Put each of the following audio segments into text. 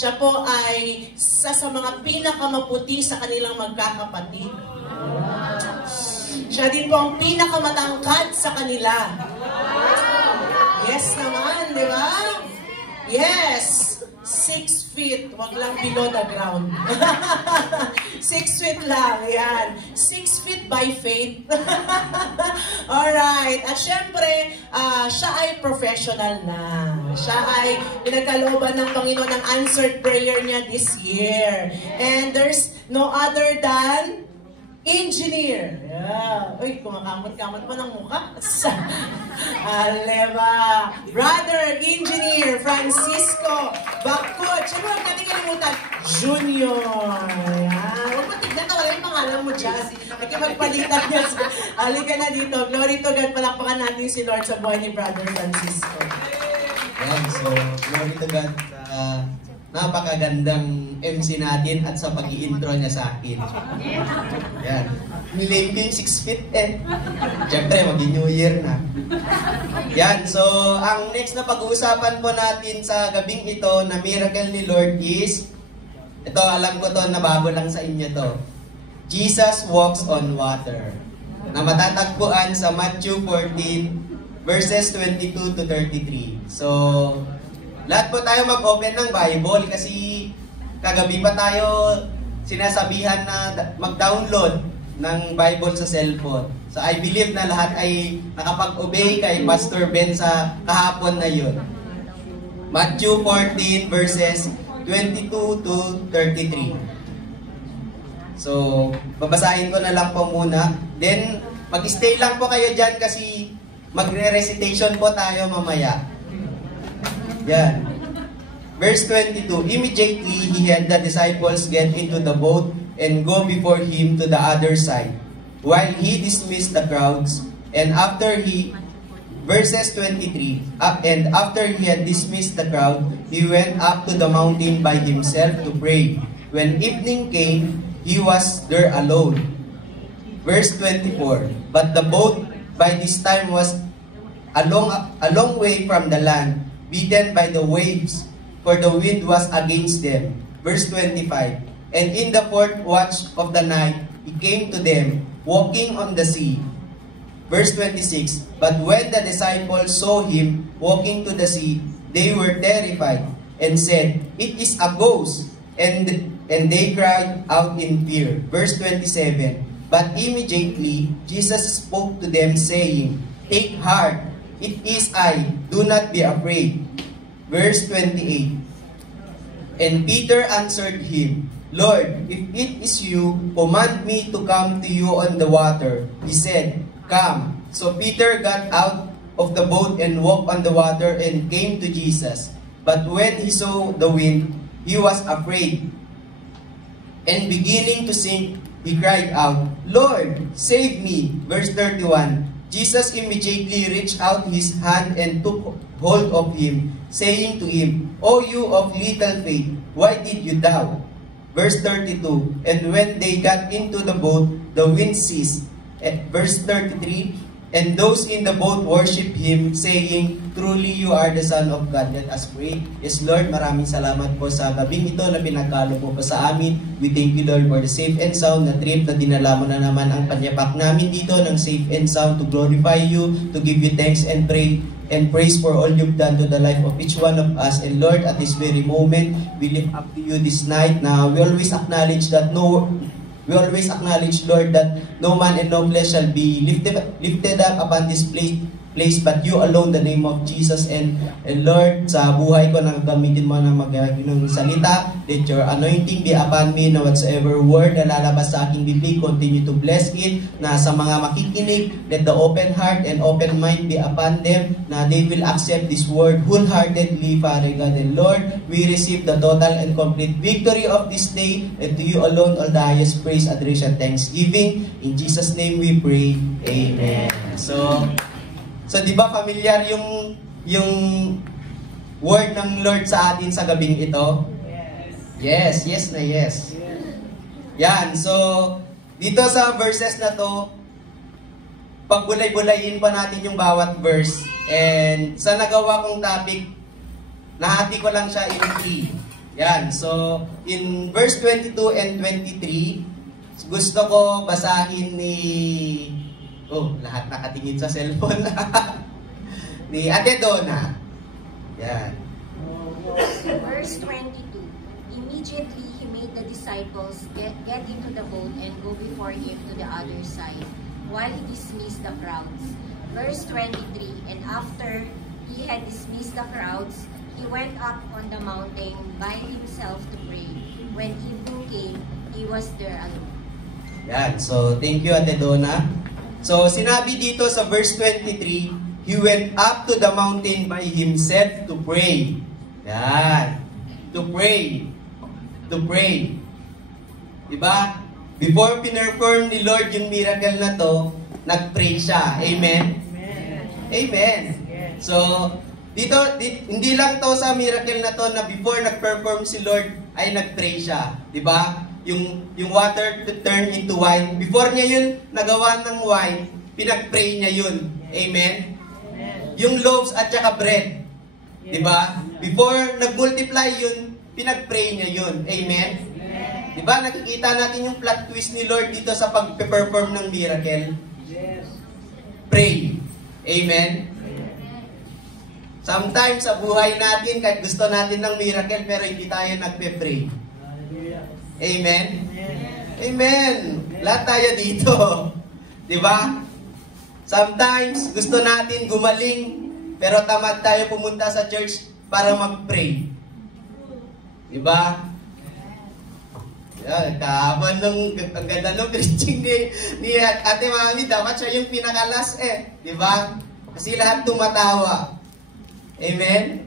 Siya po ay isa sa mga pinakamaputi sa kanilang magkakapatid. Siya din po ang pinakamatangkad sa kanila. Yes naman, di ba? Yes! 6 feet, wag lang below the ground. 6 feet lang, yan. 6 feet by faith. Alright, at syempre, siya ay professional na. Siya ay pinagkalooban ng Panginoon ng answered prayer niya this year. And there's no other than engineer. Yeah. Uy, kumakamot-kamot pa ng mukha. Aleva. Brother Engineer Francisco Bacot. Siyempre, huwag natin kalimutan. Junior. Ayan. Huwag mo tignan na wala yung pangalan mo dyan. Nagkipagpalitan niya. Halika na dito. Glory to God. Palakpakan natin si Lord sa buhay ni Brother Francisco. Ayan. So, glory to God. Napakagandang MC natin at sa pag-i-intro niya sa akin. Yan. Nilame ko yung 6 feet eh. Siyempre, mag-New Year na. Yan. So, ang next na pag-uusapan po natin sa gabing ito na miracle ni Lord is, ito, alam ko to na bago lang sa inyo to. Jesus walks on water. Na matatagpuan sa Matthew 14, verses 22 to 33. So, lahat po tayo mag-open ng Bible kasi kagabi pa tayo sinasabihan na mag-download ng Bible sa cellphone. So I believe na lahat ay nakapag-obey kay Pastor Ben sa kahapon na yun. Matthew 14 verses 22 to 33. So babasahin ko na lang po muna. Then mag-stay lang po kayo dyan kasi magre-recitation po tayo mamaya. Yan. Verse 22, immediately he had the disciples get into the boat and go before him to the other side, while he dismissed the crowds. And verses 23, and after he had dismissed the crowd, he went up to the mountain by himself to pray. When evening came, he was there alone. Verse 24, but the boat by this time was a long way from the land, beaten by the waves, for the wind was against them. Verse 25, and in the fourth watch of the night, he came to them, walking on the sea. Verse 26, but when the disciples saw him walking to the sea, they were terrified, and said, it is a ghost, and they cried out in fear. Verse 27, but immediately Jesus spoke to them, saying, take heart, it is I, do not be afraid. Verse 28, and Peter answered him, Lord, if it is you, command me to come to you on the water. He said, come. So Peter got out of the boat and walked on the water and came to Jesus. But when he saw the wind, he was afraid. And beginning to sink, he cried out, Lord, save me. Verse 31, Jesus immediately reached out his hand and took hold of him, saying to him, O you of little faith, why did you doubt? Verse 32, and when they got into the boat, the wind ceased. Verse 33, and those in the boat worshiped him, saying, truly you are the Son of God. Let us pray. Yes, Lord, maraming salamat po sa gabing ito na pinagkalo po pa sa amin. We thank you, Lord, for the safe and sound na trip na dinala mo na naman ang panyapak namin dito ng safe and sound to glorify you, to give you thanks and praise for all you've done to the life of each one of us. And Lord, at this very moment, we lift up to you this night. Now, we always acknowledge, Lord, that no man and no flesh shall be lifted up upon this place, but you alone, the name of Jesus. And Lord, sa buhay ko na gamitin mo na ng salita, let your anointing be upon me, na whatsoever word na lalabas sa aking bibig, continue to bless it, na sa mga makikinig, let the open heart and open mind be upon them, na they will accept this word wholeheartedly, Father God. And Lord, we receive the total and complete victory of this day, and to you alone all the highest praise, adoration, thanksgiving. In Jesus' name we pray. Amen. So di ba familiar yung word ng Lord sa atin sa gabing ito? Yes. Yes na yes. Yan. So dito sa verses na to, pagbulay-bulayin pa natin yung bawat verse. And sa nagawa kong topic, nahati ko lang siya in 3. Yan, so in verse 22 and 23, gusto ko basahin ni... Oh, lahat nakatingin sa cellphone. Ni Ate Donna. Yan. Verse 22. Immediately he made the disciples get into the boat and go before him to the other side, while he dismissed the crowds. Verse 23. And after he had dismissed the crowds, he went up on the mountain by himself to pray. When evening came, he was there alone. Yan. So, thank you, Ate Donna. So, sinabi dito sa verse 23, he went up to the mountain by himself to pray. Yan. To pray. To pray. Diba? Before pinperform ni Lord yung miracle na to, nag-pray siya. Amen? Amen. So, dito, hindi lang to sa miracle na to na before nag-perform si Lord ay nag-pray siya. Diba? Yung water to turn into wine. Before niya yun nagawa ng wine, pinag-pray niya yun. Amen? Yung loaves at saka bread. Diba? Before nag-multiply yun, pinag-pray niya yun. Amen? Diba? Nakikita natin yung plot twist ni Lord dito sa pag-perform ng miracle. Pray. Amen? Sometimes sa buhay natin, kahit gusto natin ng miracle, pero hindi tayo nagpe-pray. Amen? Amen. Lahat tayo dito. Diba? Sometimes, gusto natin gumaling, pero tamad tayo pumunta sa church para mag-pray. Diba? Yan, kahapon ang ganda nung preaching ni Ate Mami, dapat siya yung pinakalas Diba? Kasi lahat tumatawa. Amen?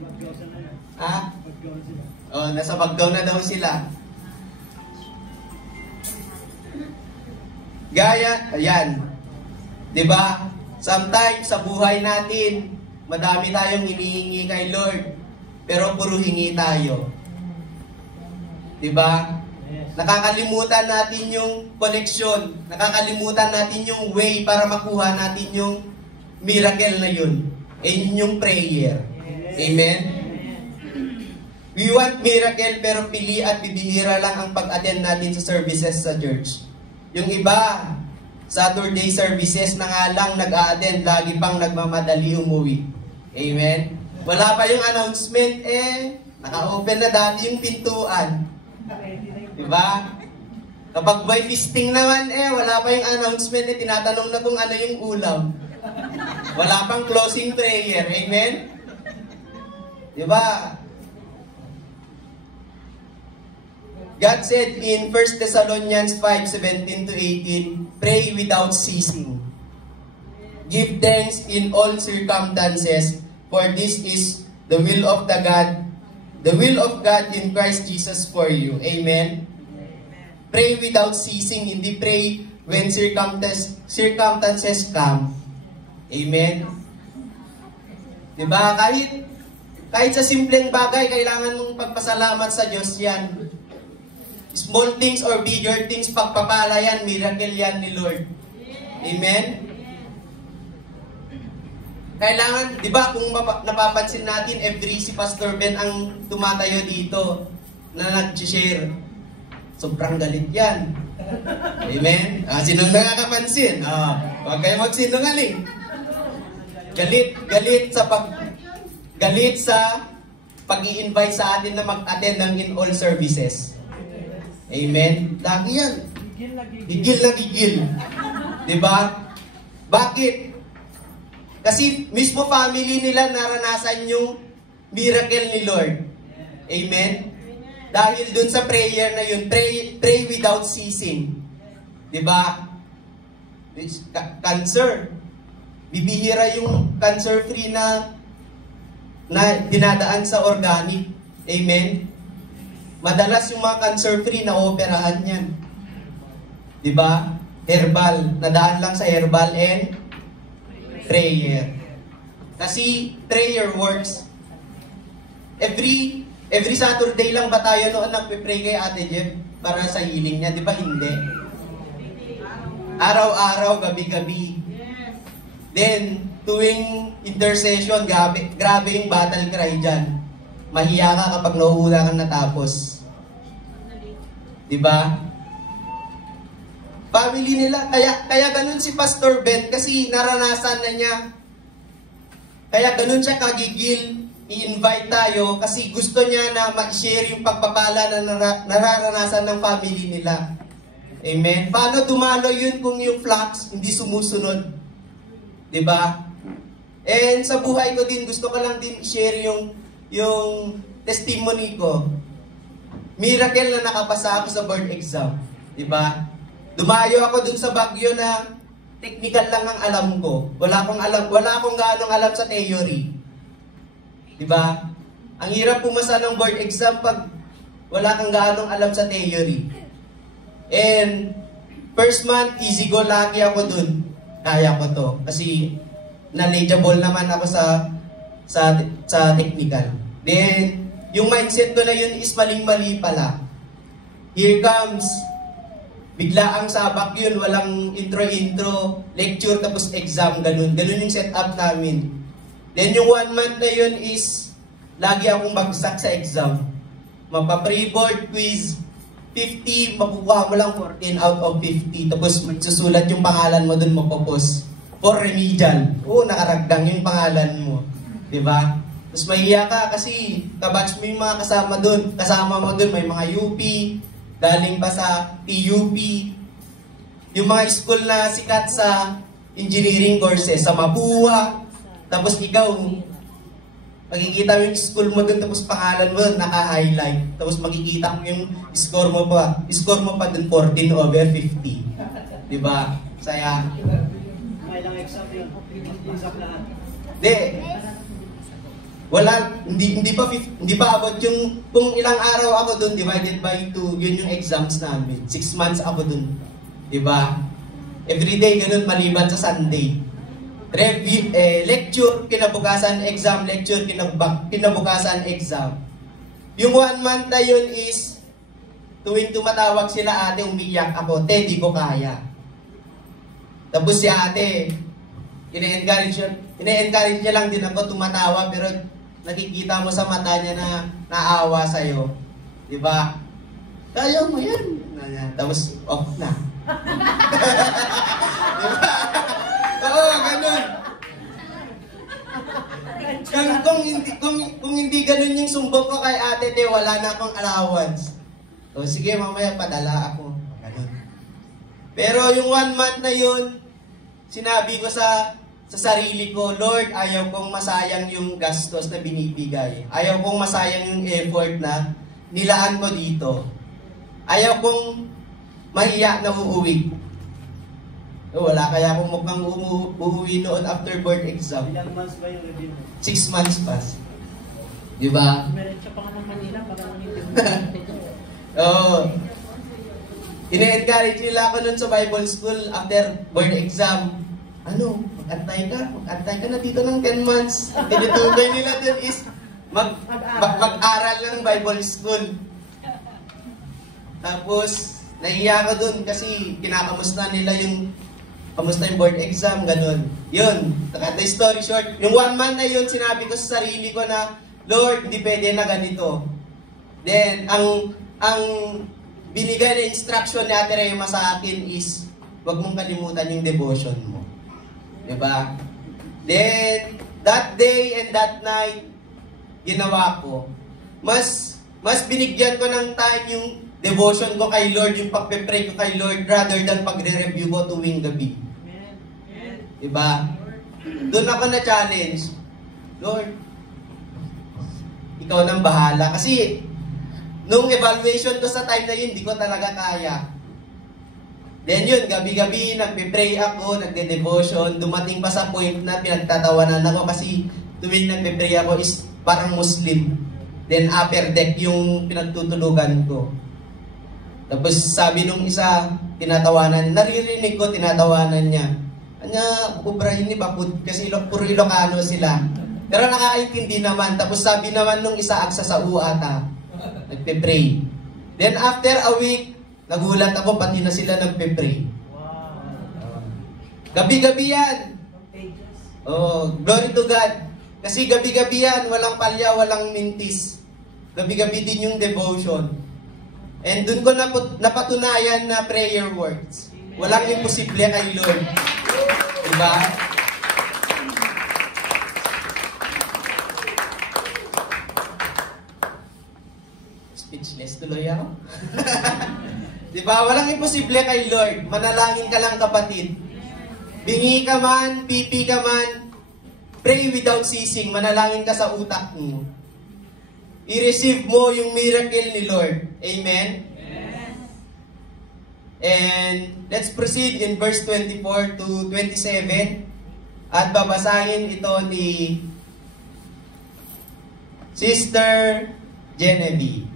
Ha? Oh, nasa Baggaw na daw sila. Gaya, ayan. Diba? Sometimes sa buhay natin, madami tayong hinihingi kay Lord, pero puro hingi tayo. Diba? Nakakalimutan natin yung connection, nakakalimutan natin yung way para makuha natin yung miracle na yun. And yung prayer. Amen? We want miracle, pero pili at bibihira lang ang pag-attend natin sa services sa church. Yung iba, Saturday services na nga lang nag-a-attend, lagi pang nagmamadali umuwi. Amen? Wala pa yung announcement, naka-open na dati yung pintuan. Diba? Kapag may feasting naman, wala pa yung announcement, tinatanong na kung ano yung ulam. Wala pang closing prayer. Amen? Diba? God said in 1 Thessalonians 5:17 to 18, pray without ceasing. Give thanks in all circumstances, for this is the will of God in Christ Jesus for you. Amen? Pray without ceasing, hindi pray when circumstances come. Amen? Diba? Kahit sa simpleng bagay, kailangan mong pagpasalamat sa Diyos yan. Small things or bigger things, pagpapala yan, miracle yan ni Lord. Amen? Kailangan, di ba, kung napapansin natin, every si Pastor Ben ang tumatayo dito na nag-share. Sobrang galit yan. Amen? Sinong nakakapansin? Huwag kayo magsinungaling. Galit sa pag-i-invite sa atin na mag-attend ng in all services. Amen? Lagi yan. Gigil na gigil. Diba? Bakit? Kasi mismo family nila naranasan yung miracle ni Lord. Amen? Dahil dun sa prayer na yun, pray without ceasing. Diba? Cancer. Bibihira yung cancer-free na dinadaan sa organic. Amen? Madalas yung mga cancer-free na operahan yan. Diba? Herbal. Nadaan lang sa herbal and prayer. Kasi prayer works. Every Saturday lang ba tayo noon nagpe-pray kay Ate Jeff para sa healing niya? Di ba hindi? Araw-araw, gabi-gabi. Then, tuwing intercession, grabe yung battle cry dyan. mahiya ka kapag nauuna kang natapos. Diba? Family nila, kaya ganun si Pastor Ben kasi naranasan na niya. Kaya ganun siya kagigil, i-invite tayo kasi gusto niya na ma-share yung pagpapala na nararanasan ng family nila. Amen? Paano dumalo yun kung yung flocks hindi sumusunod? Diba? And sa buhay ko din, gusto ko lang din i-share yung testimony ko. Miracle na nakapasa ako sa board exam. Diba? Dumayo ako dun sa Baguio na technical lang ang alam ko. Wala akong gaanong alam sa theory. Diba? Ang hirap pumasa ng board exam pag wala kang gaanong alam sa theory. And first month, easy go lagi ako dun. Kaya ko to. Kasi knowledgeable naman ako sa technical. Then, yung mindset ko na yun is maling-mali pala. Here comes, bigla ang sabak yun, walang intro-intro, lecture tapos exam, ganun. Ganun yung setup namin. Then yung 1 month na yun is, lagi akong bagsak sa exam. Mapa-pre-board quiz, 50, makukuha mo lang 14 out of 50. Tapos magsusulat yung pangalan mo dun, mapapos. For remedial. Oo, nakaragdang yung pangalan mo. Diba? Tapos mahiya ka kasi kabatch mo yung mga kasama mo dun, may mga UP, galing pa sa TUP, yung mga school na sikat sa engineering courses, sa Mapua, tapos ikaw, makikita mo yung school mo dun, tapos pangalan mo, naka-highlight, tapos makikita mo yung score mo pa dun, 14 over 50. Diba? Saya. May lang exam yun. Exam lahat. Hindi. Wala, hindi pa abot yung, kung ilang araw ako dun, divided by 2, yun yung exams namin. 6 months ako dun. Diba? Everyday ganun, maliban sa Sunday. Review, lecture, kinabukasan exam, lecture, kinabukasan exam. Yung 1 month na yun is, tuwing tumatawag sila ate, umiyak ako, te, di ko kaya. Tapos si ate, ine-encourage niya lang din ako tumatawa, pero nakikita mo sa mata niya na naawa sa'yo. Diba? Kaya mo yan. Tapos, off na. Diba? Oo, ganun. Kung hindi ganun yung sumbong ko kay ate, wala na akong allowance. O sige, mamaya padala ako. Ganun. Pero yung 1 month na yun, sinabi ko sa sarili ko, Lord, ayaw kong masayang yung gastos na binibigay. Ayaw kong masayang yung effort na nilaan ko dito. Ayaw kong mahiya na uuwi. Wala kaya akong mukhang uuwi noon after board exam. Ilang months ba yung review? 6 months pass. Diba? Meron siya pa nga ng Manila para lang hindi. Oo. Ine-encourage nila ako nun sa Bible school after board exam. Ano? Mag-antay ka na dito ng 10 months. Tinutuloy nila dun is mag-aral ng Bible school. Tapos, nahiya ko dun kasi kinakamusta nila kamusta yung board exam, ganun. Yun, the story short, yung 1 month na yun, sinabi ko sa sarili ko na, Lord, hindi pwede na ganito. Then, ang binigay na instruction ni Ate Rema sa akin is, huwag mong kalimutan yung devotion mo. Diba? Then, that day and that night, ginawa ko. Mas binigyan ko ng time yung devotion ko kay Lord, yung pagpe-pray ko kay Lord, rather than pagre-review ko tuwing gabi. Diba? Doon ako na-challenge. Lord, ikaw nang bahala. Kasi, nung evaluation ko sa time na yun, hindi ko talaga kaya. Then yun, gabi-gabi, nagpe-pray ako, nagde-devotion, dumating pa sa point na pinagtatawanan ako kasi tuwing nagpe-pray ako is parang Muslim. Then upper deck yung pinagtutulugan ko. Tapos sabi nung isa, naririnig ko, tinatawanan niya. Anya, Ubrahin ni Bakud, kasi puro Ilocano sila. Pero nakakaintindi naman. Tapos sabi naman nung isa, agsa sa uata, nagpe-pray. Then after a week, nagulat ako, pati na sila nagpe-pray. Gabi-gabi yan. Oh, glory to God. Kasi gabi-gabi yan, walang palya, walang mintis. gabi-gabi din yung devotion. And dun ko napatunayan na prayer works. Walang imposible kay Lord. Diba? Speechless tuloy ako. Diba? Walang imposible kay Lord. Manalangin ka lang, kapatid. Bingi ka man, pipi ka man, pray without ceasing. Manalangin ka sa utak mo. I-receive mo yung miracle ni Lord. Amen? Yes. And let's proceed in verse 24 to 27. At babasahin ito ni Sister Genevieve.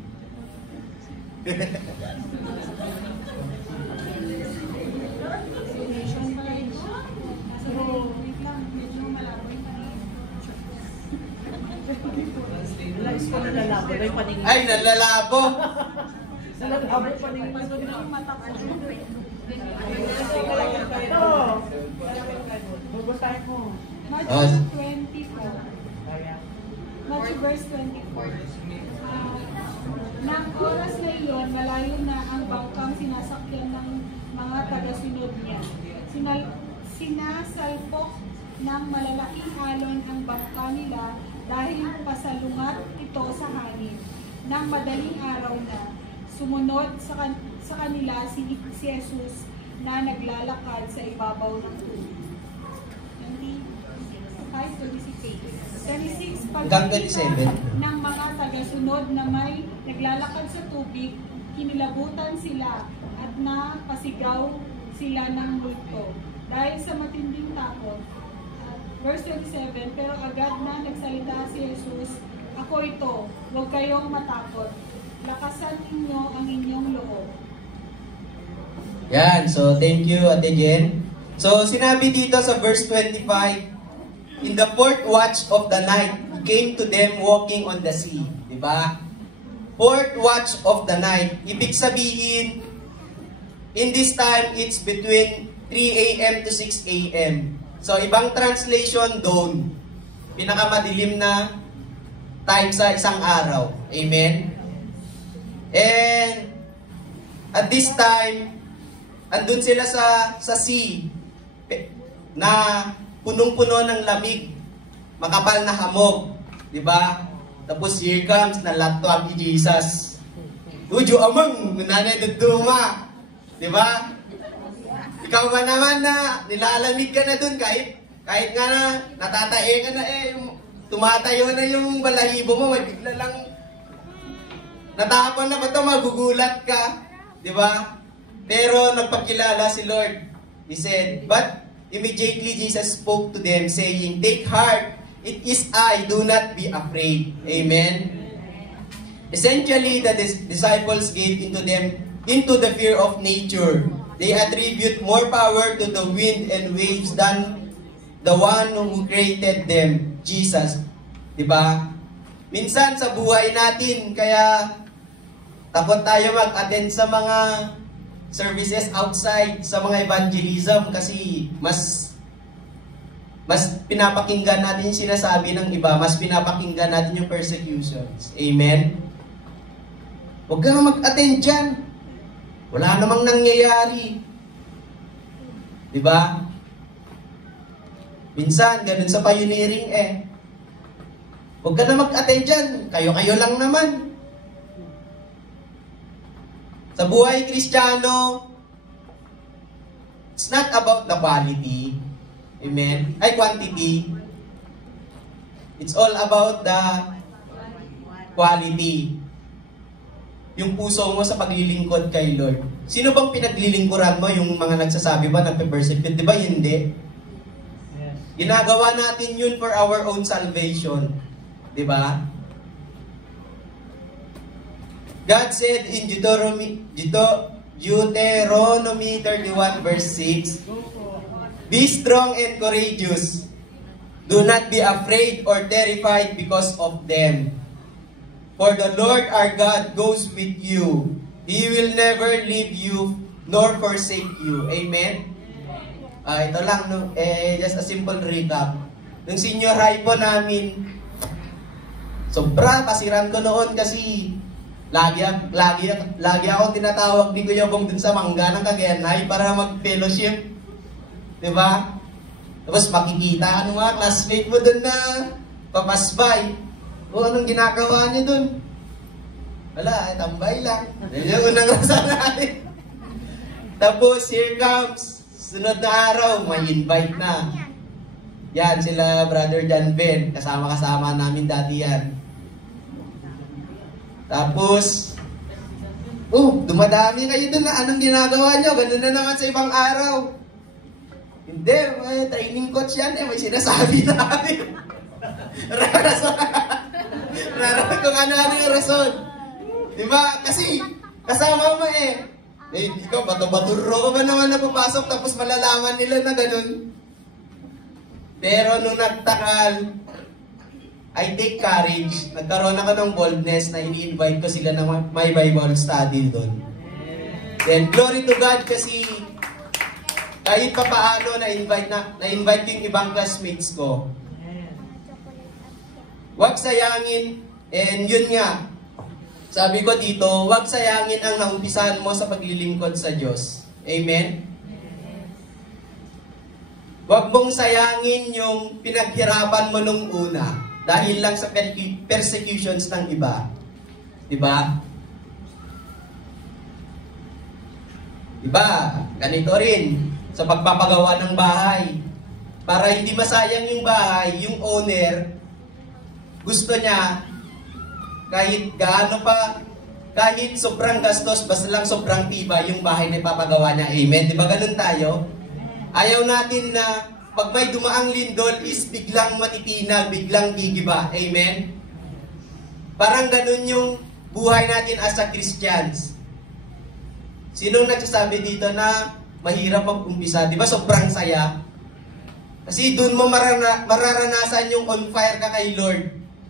Ay, nalalabo. Nalalabo paningin mo. Babasahin mo. Matthew 24. Matthew verse 24. Nang oras na iyon, malayo na ang bangkang sinasakyan ng mga taga-sunod niya. Sinasalpok ng malalaking alon ang bangka nila dahil pasalungat ito sa hangin. Nang madaling araw na, sumunod sa kanila si Jesus na naglalakad sa ibabaw ng tubig. 26. Pagkakita ng mga taga-sunod na may naglalakad sa tubig, kinilabutan sila at napasigaw sila ng multo dahil sa matinding takot. Verse 27, pero agad na nagsalita si Jesus, "Ako ito, huwag kayong matakot. Lakasan ninyo ang inyong loob." Yan, so thank you, Ate Jen. So sinabi dito sa verse 25, in the fourth watch of the night, he came to them walking on the sea. Diba? Fourth watch of the night. Ibig sabihin, in this time, it's between 3 a.m. to 6 a.m. So, ibang translation doon, pinakamadilim na time sa isang araw. Amen? And, at this time, andun sila sa sea, na punong-puno ng lamig, makapal na hamog, di ba? Tapos here comes na latwag ni Jesus. Ujo amang, nanay duduma, di ba? Ikaw ba naman na nilalamig ka na dun kahit nga na natatae ka na tumatayo na yung balahibo mo, may bigla lang natapon na ba ito, magugulat ka, di ba? Pero nagpakilala si Lord. He said, but immediately Jesus spoke to them saying, "Take heart, it is I, do not be afraid." Amen. Essentially, the disciples gave into the fear of nature. They attribute more power to the wind and waves than the one who created them, Jesus. Diba? Minsan sa buhay natin, kaya takot tayo mag-attend sa mga services outside, sa mga evangelism, kasi mas pinapakinggan natin yung sinasabi ng iba, mas pinapakinggan natin yung persecutions. Amen? Huwag kang mag-attend dyan. Wala namang nangyayari. Diba? Minsan, ganun sa pioneering Huwag ka na mag-attend dyan. Kayo-kayo lang naman. Sa buhay Kristiyano, it's not about the quality. Amen? Quantity. It's all about the quality. Yung puso mo sa paglilingkod kay Lord. Sino bang pinaglilingkuran mo? Yung mga nagsasabi ba, nagpe-persecute? Di ba? Hindi. Ginagawa natin yun for our own salvation. Di ba? God said in Deuteronomy 31 verse 6, "Be strong and courageous. Do not be afraid or terrified because of them. For the Lord our God goes with you. He will never leave you nor forsake you." Amen? Ito lang, no? Just a simple recap. Nung senior high po namin, Sobra, kasiran ko noon kasi lagi ako tinatawag ni Kuya Bong dun sa Mangga ng Cagayanay para mag-fellowship. Diba? Tapos makikita ano nga, classmate mo dun na papasbay. O anong ginagawa niyo dun? Wala, tambay lang. Yan yung unang rasa natin. Tapos here comes, sunod na araw, may invite na. Yan, sila Brother John Ben. Kasama-kasama namin dati yan. Tapos, dumadami kayo dun na anong ginagawa nyo. Ganun na naman sa ibang araw. Hindi, may training coach yan. May sinasabi namin. Raron kung ano yung rason. Diba? Kasi, kasama mo ikaw, bato-baturo ka ba naman napapasok tapos malalaman nila na ganun. Pero nung nagtakal, I take courage. Nagkaroon ako ng boldness na ini-invite ko sila na may Bible study doon. Then, glory to God kasi kahit pa paano na-invite ko yung ibang classmates ko. Huwag sayangin, and yun nga, sabi ko dito, huwag sayangin ang naumpisahan mo sa paglilingkod sa Diyos. Amen? Huwag mong sayangin yung pinaghirapan mo nung una dahil lang sa persecutions ng iba. Diba? Diba? Ganito rin sa pagpapagawa ng bahay. Para hindi masayang yung bahay, yung owner, gusto niya, kahit gaano pa, kahit sobrang gastos, basta lang sobrang tiba yung bahay na ipapagawa niya. Amen? Di ba ganun tayo? Ayaw natin na pag may dumaang lindol is biglang matitinag, biglang gigiba. Amen? Parang ganun yung buhay natin as a Christians. Sinong nagsasabi dito na mahirap mag-umpisa? Di ba sobrang saya? Kasi doon mo mararanasan yung on fire ka kay Lord.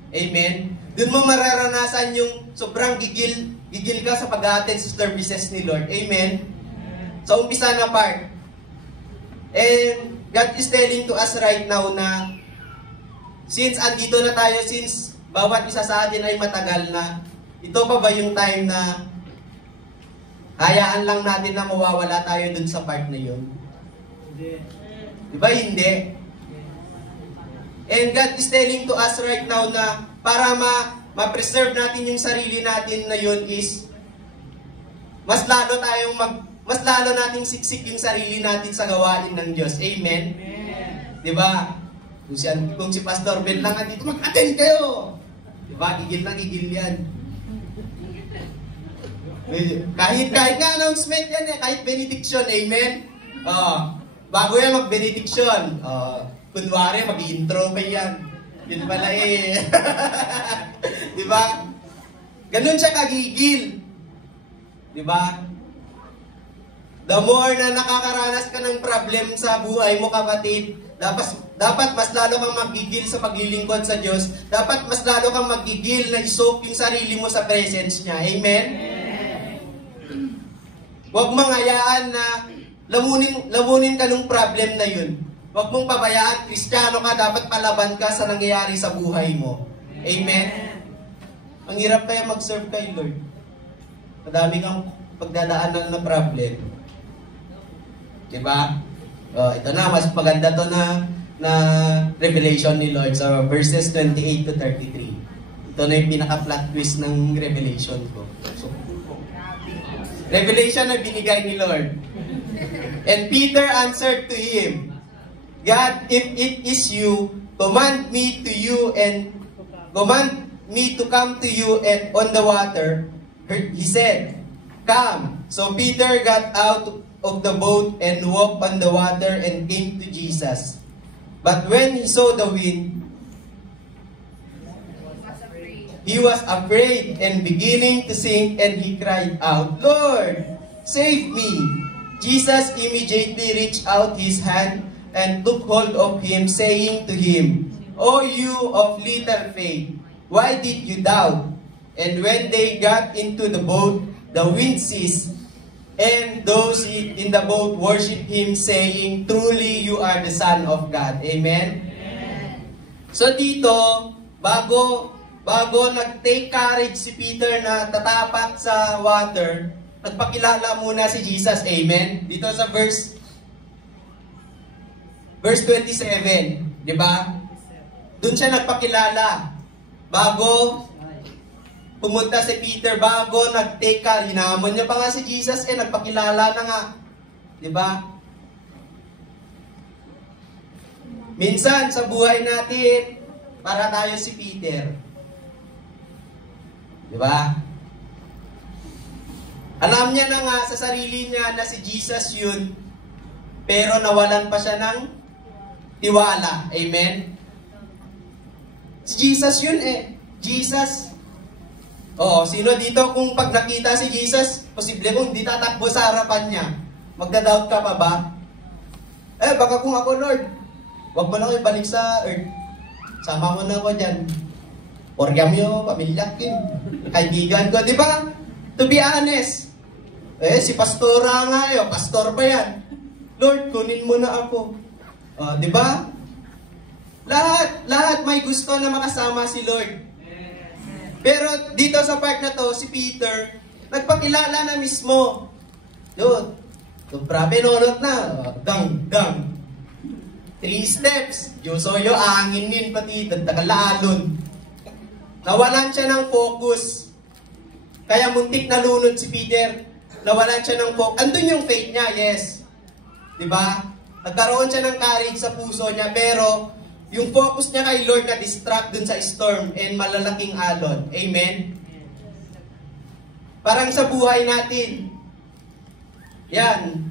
Amen? Doon mo mararanasan yung sobrang gigil ka sa pag-attend sa services ni Lord. Amen? Sa umpisa na part. And God is telling to us right now na since andito na tayo, since bawat isa sa atin ay matagal na, ito pa ba yung time na hayaan lang natin na mawawala tayo dun sa part na yun? Hindi. Diba hindi? And God is telling to us right now na para ma-preserve natin yung sarili natin na yun is mas lalo nating siksik yung sarili natin sa gawain ng Diyos. Amen? Diba? Kung si Pastor Ben lang dito, mag-attend kayo! Diba? Gigil na gigil yan. Kahit nga announcement yan kahit benediction. Amen? Bago yan mag-benediction. Kunwari, mag-intro pa yan. Yun pala Diba? Ganun siya kagigil. Diba? The more na nakakaranas ka ng problem sa buhay mo, kapatid, dapat mas lalo kang magigil sa paglilingkod sa Diyos. Dapat mas lalo kang magigil na isoak yung sarili mo sa presence niya. Amen? Huwag mong hayaan na lamunin ka ng problem na yun. Huwag mong pabayaan, Kristiyano ka, dapat palaban ka sa nangyayari sa buhay mo. Amen? Ang hirap kaya mag-serve kay Lord. Madami kang pagdadaanan na problem. Diba? Ito na, mas maganda to na revelation ni Lord sa verses 28 to 33. Ito na yung pinaka-plot twist ng revelation ko. So, revelation na binigay ni Lord. And Peter answered to him, God, if it is you, command me to come to you and on the water. He said, come. So Peter got out of the boat and walked on the water and came to Jesus. But when he saw the wind, he was afraid and beginning to sink, and he cried out, Lord, save me. Jesus immediately reached out his hand and took hold of him, saying to him, O you of little faith, why did you doubt? And when they got into the boat, the wind ceased, and those in the boat worshiped him, saying, Truly you are the Son of God. Amen? So dito, bago bago nag-take courage si Peter na tatapat sa water, nagpakilala muna si Jesus. Amen? Dito sa verse 27, di ba? Doon siya nagpakilala. Bago pumunta si Peter, bago nag-take courage, hinamon niya pa nga si Jesus, nagpakilala na nga. Di ba? Minsan sa buhay natin, para tayo si Peter. Di ba? Alam niya na nga sa sarili niya na si Jesus yun, pero nawalan pa siya ng tiwala. Amen? Si Jesus yun Jesus. Oo, sino dito kung pag nakita si Jesus, posible kung di tatakbo sa harapan niya, magda-doubt ka pa ba? Baka kung ako, Lord, wag mo na kayo balik sa earth. Sama mo na ako dyan. Orgam nyo, pamilya kin, kaibigan ko, di ba? To be honest, si pastora nga pastor pa yan. Lord, kunin mo na ako. Di ba? Lahat may gusto na makasama si Lord. Pero dito sa part na to, si Peter, nagpakilala na mismo. Dude, grabe nunod na. Gang. 3 steps. Diyosoyo, anginin pati, dadakalalon. Nawalan siya ng focus. Kaya muntik na lunod si Peter. Nawalan siya ng focus. Andun yung faith niya, yes. Diba? Nagkaroon siya ng courage sa puso niya, pero yung focus niya kay Lord na distract dun sa storm and malalaking alon. Amen? Parang sa buhay natin. Yan.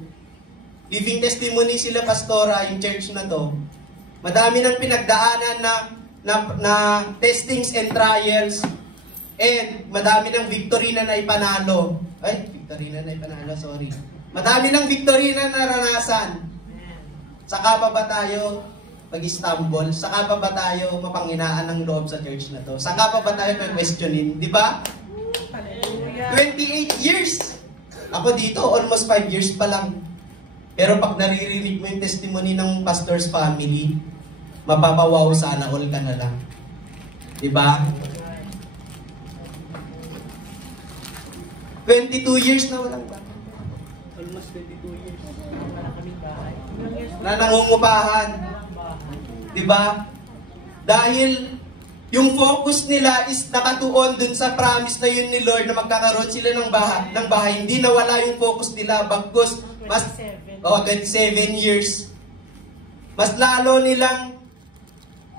Living testimony sila, pastora, yung church na to. Madami ng pinagdaanan na testings and trials, and madami ng victory na naipanalo. Madami ng victory na naranasan. Saka pa ba tayo mag-stumble? Saka pa ba tayo mapanghinaan ng loob sa church na to? Saka pa ba tayo questionin? Di ba? 28 years! Ako dito, almost 5 years pa lang. Pero pag naririnig mo yung testimony ng pastor's family, mapapawaw, sana all ka na lang. Di ba? 22 years na walang ba? Almost 22 years. Wala kaming bahay. Na nangungupahan. Diba? Dahil yung focus nila is nakatuon dun sa promise na yun ni Lord na magkakaroon sila ng bahay. Hindi nawala yung focus nila, bagkus mas 27 years. Mas lalo nilang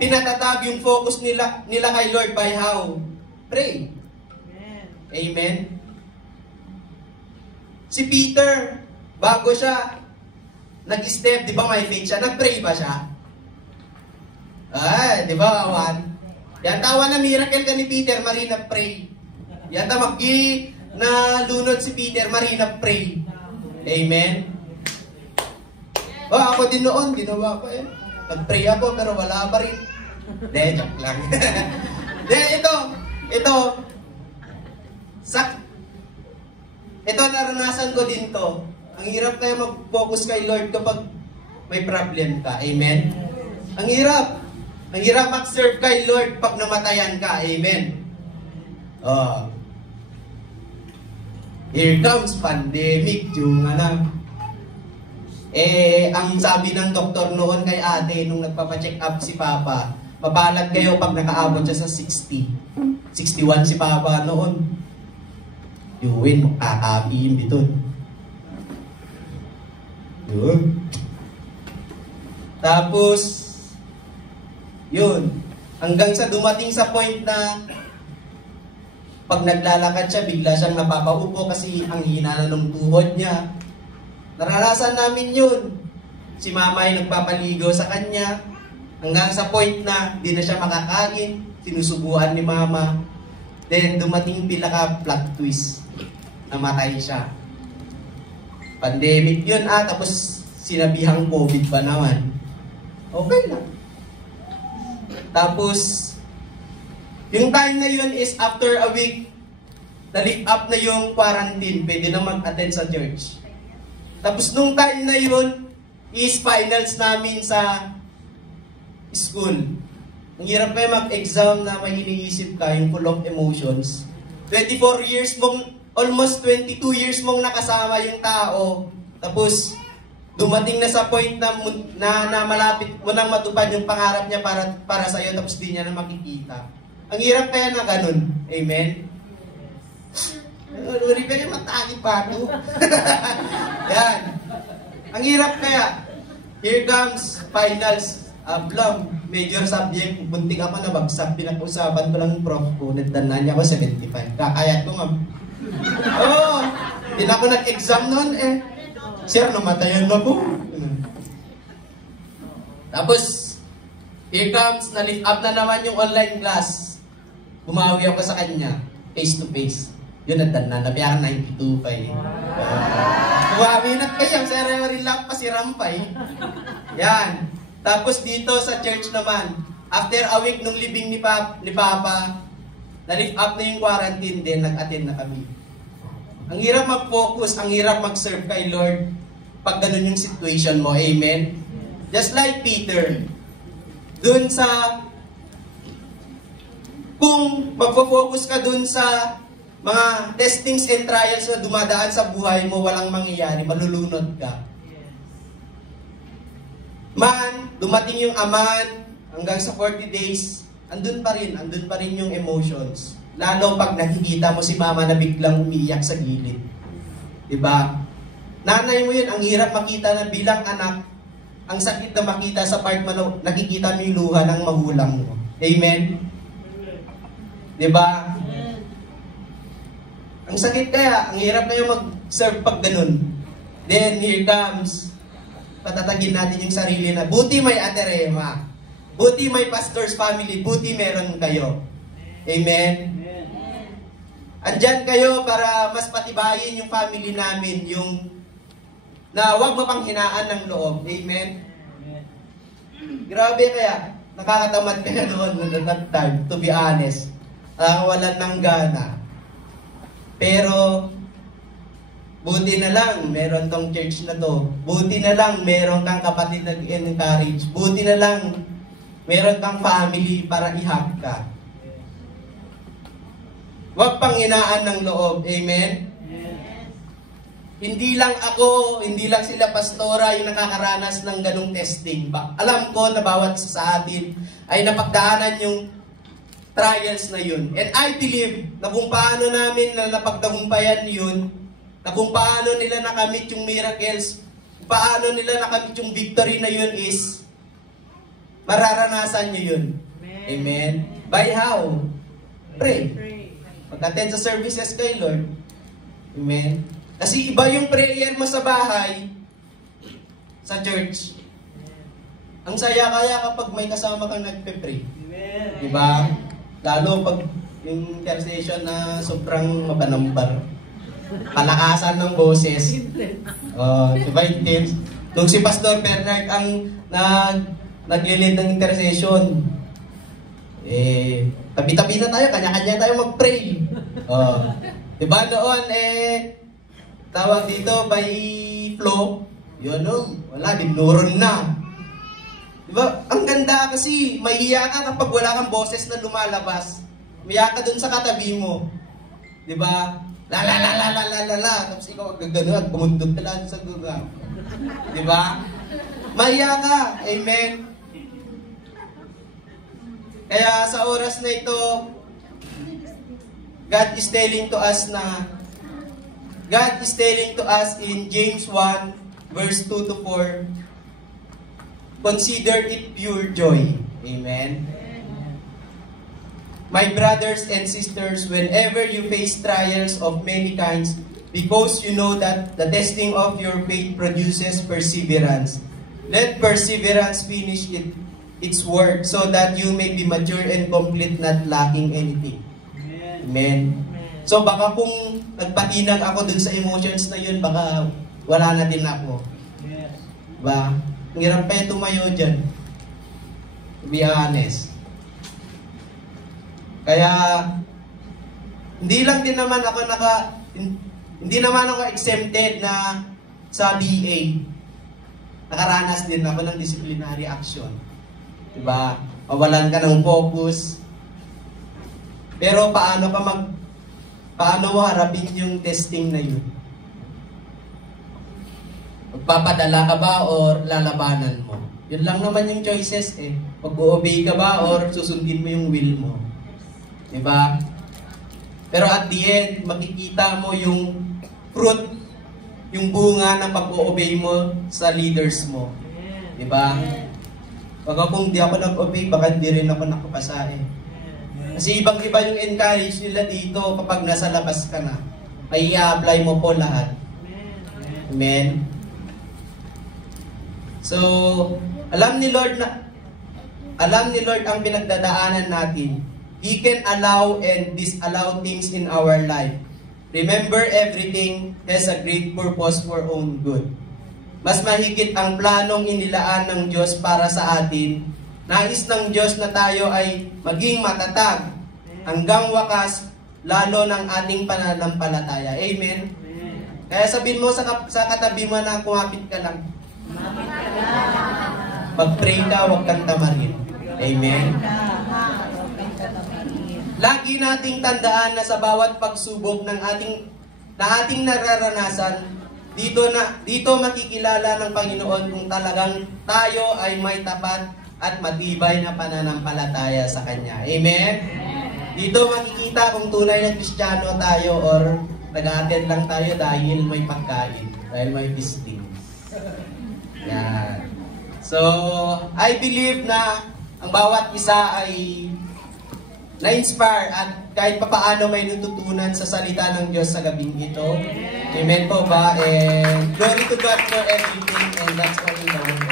pinatatag yung focus nila kay Lord by how? Pray. Amen. Si Peter, bago siya nag-step, di ba may faith siya? Nag-pray ba siya? Di ba, Awan? Yan tawa na miracle ka ni Peter, marina pray. Yan ta na lunod si Peter, marina pray. Amen? Ako din noon, ginawa ko Nag-pray ako, pero wala pa rin. Joke lang. Ito, naranasan ko din to. Ang hirap kaya mag-focus kay Lord kapag may problem ka. Amen? Ang hirap. Ang hirap mag-serve kay Lord pag namatayan ka. Amen? Here comes pandemic. Ang sabi ng doktor noon kay ate nung nagpapacheck up si Papa, mapalad kayo pag nakaabot siya sa 60. 61 si Papa noon. Yuwin, makakabihin dito. Tapos, yun. Hanggang sa dumating sa point na pag naglalakad siya, bigla siyang napapaupo kasi ang hina na ng tuhod niya. Naranasan namin yun. Si mama ay nagpapaligo sa kanya. Hanggang sa point na di na siya makakain. Sinusubuan ni mama. Then dumating plot twist. Namatay siya. Pandemic yun tapos sinabihang COVID pa naman. Okay lang. Tapos, yung time na yun is after a week, na-lift up na yung quarantine, pwede na mag-attend sa church. Tapos nung time na yun, is finals namin sa school. Ang hirap kayo mag-exam na may iniisip ka, yung full of emotions. 24 years mong, almost 22 years mong nakasama yung tao, tapos dumating na sa point na malapit mo nang matupad yung pangarap niya para sa iyo, tapos di niya na makikita. Ang hirap kaya na ganun. Amen? Uri kayo mataki pa ito. Yan. Ang hirap kaya. Here comes finals. Ablam, major subject. Buntik ako na bagsak. Pinag-usapan ko lang yung prof ko. Nagdanan niya ako 75. Kakayat ko, ma'am. Oo. Hindi na ako nag-exam noon eh. Sir, namatayan mo po. Tapos, here comes, na-lift up na naman yung online class. Bumawi ako sa kanya, face to face. Yun, nagdanan. Nabiyakan 92 pa eh. Bumawi na kayo. Sir, relax pa si Rampay. Yan. Tapos dito sa church naman, after a week nung libing ni Papa, na-lift up na yung quarantine din, nag-attend na kami. Ang hirap mag-focus, ang hirap mag-serve kay Lord pag ganun yung situation mo. Amen? Just like Peter, dun sa, kung magpo-focus ka dun sa mga testings and trials na dumadaan sa buhay mo, walang mangyayari, malulunod ka. Man, dumating yung aman, hanggang sa 40 days, andun pa rin yung emotions. Lalo pag nakikita mo si mama na biglang umiiyak sa gilid. Diba? Nanay mo yun, ang hirap makita na bilang anak, ang sakit na makita sa part mo, nakikita mo yung luha ng magulang mo. Amen? Diba? Ang sakit kaya, ang hirap kayo mag-serve pag ganun. Then, here comes, patatagin natin yung sarili na, buti may Ate Rema, buti may pastor's family, buti meron kayo. Amen? Andyan kayo para mas patibayin yung family namin, yung na huwag mapanghinaan ng loob. Amen? Grabe kaya, nakakatamad kaya noon that time, to be honest. Walan ng gana. Pero, buti na lang, meron tong church na to. Buti na lang, meron kang kapatid na encourage. Buti na lang, meron kang family para ihag ka. Huwag panghinaan ng loob. Amen? Hindi lang ako, hindi lang sila pastora yung nakakaranas ng ganong testing. Alam ko na bawat sa atin ay napagdaanan yung trials na yun. And I believe na kung paano namin na napagtagumpayan yun, na kung paano nila nakamit yung miracles, kung paano nila nakamit yung victory na yun is, mararanasan nyo yun. Amen? By how? Pray. Mag-attend sa services kay Lord. Amen? Kasi iba yung prayer mo sa bahay, sa church. Ang saya kaya kapag may kasama kang nagpe-pray. Diba? Lalo pag yung intercession na sobrang mabanambar. Palakasan ng boses. Diba intense? Nung si Pastor Bernard ang naglilid ng intercession, tabi-tabi na tayo, kanya-kanya tayo mag-pray. Diba noon, tawag dito by flow, yun wala, dinuron na. Diba? Ang ganda kasi, mahiya ka kapag wala kang boses na lumalabas. Mahiya ka dun sa katabi mo. Diba? La la la la la la la la. Tapos ikaw gagano at bumundog ka lang sa guga. Diba? Mahiya ka. Amen? Kaya sa oras na ito, God is telling to us in James 1, verse 2 to 4, consider it pure joy. Amen? My brothers and sisters, whenever you face trials of many kinds, because you know that the testing of your faith produces perseverance, let perseverance finish its work, so that you may be mature and complete, not lacking anything. Amen. So baka kung nagpatinag ako dun sa emotions na yun, baka wala na din ako. Diba? Ang hirap pa yung tumayo dyan. To be honest. Kaya, hindi naman ako exempted na sa DA. Nakaranas din ako ng disciplinary action. Diba? mawalan ka ng focus. Pero paano mo harapin yung testing na yun? Magpapadala ka ba or lalabanan mo? Yun lang naman yung choices eh. Mag-obey ka ba or susundin mo yung will mo? Diba? Pero at the end, makikita mo yung fruit, yung bunga ng pag-obey mo sa leaders mo. Diba? Baka kung di ako nag-obey, baka di rin ako nakapasa eh. Kasi ibang-iba yung encourage nila dito kapag nasa labas ka na. Ay i-apply mo po lahat. Amen? So, alam ni Lord ang pinagdadaanan natin. He can allow and disallow things in our life. Remember, everything has a great purpose for own good. Mas mahigit ang planong inilaan ng Diyos para sa atin. Nais ng Diyos na tayo ay maging matatag hanggang wakas, lalo ng ating pananampalataya. Amen? Kaya sabihin mo sa katabi mo na kumapit ka lang. Mag-pray ka, huwag kang tamarin. Amen? Lagi nating tandaan na sa bawat pagsubok na ating nararanasan, dito makikilala ng Panginoon kung talagang tayo ay may tapat at matibay na pananampalataya sa Kanya. Amen? Dito makikita kung tunay na Kristiyano tayo or nag-attend lang tayo dahil may pagkain, dahil may visiting. Yan. So, I believe na ang bawat isa ay na-inspire at kahit papaano may natutunan sa salita ng Diyos sa gabing ito. Amen po ba? And glory to God for everything, and that's all in the world.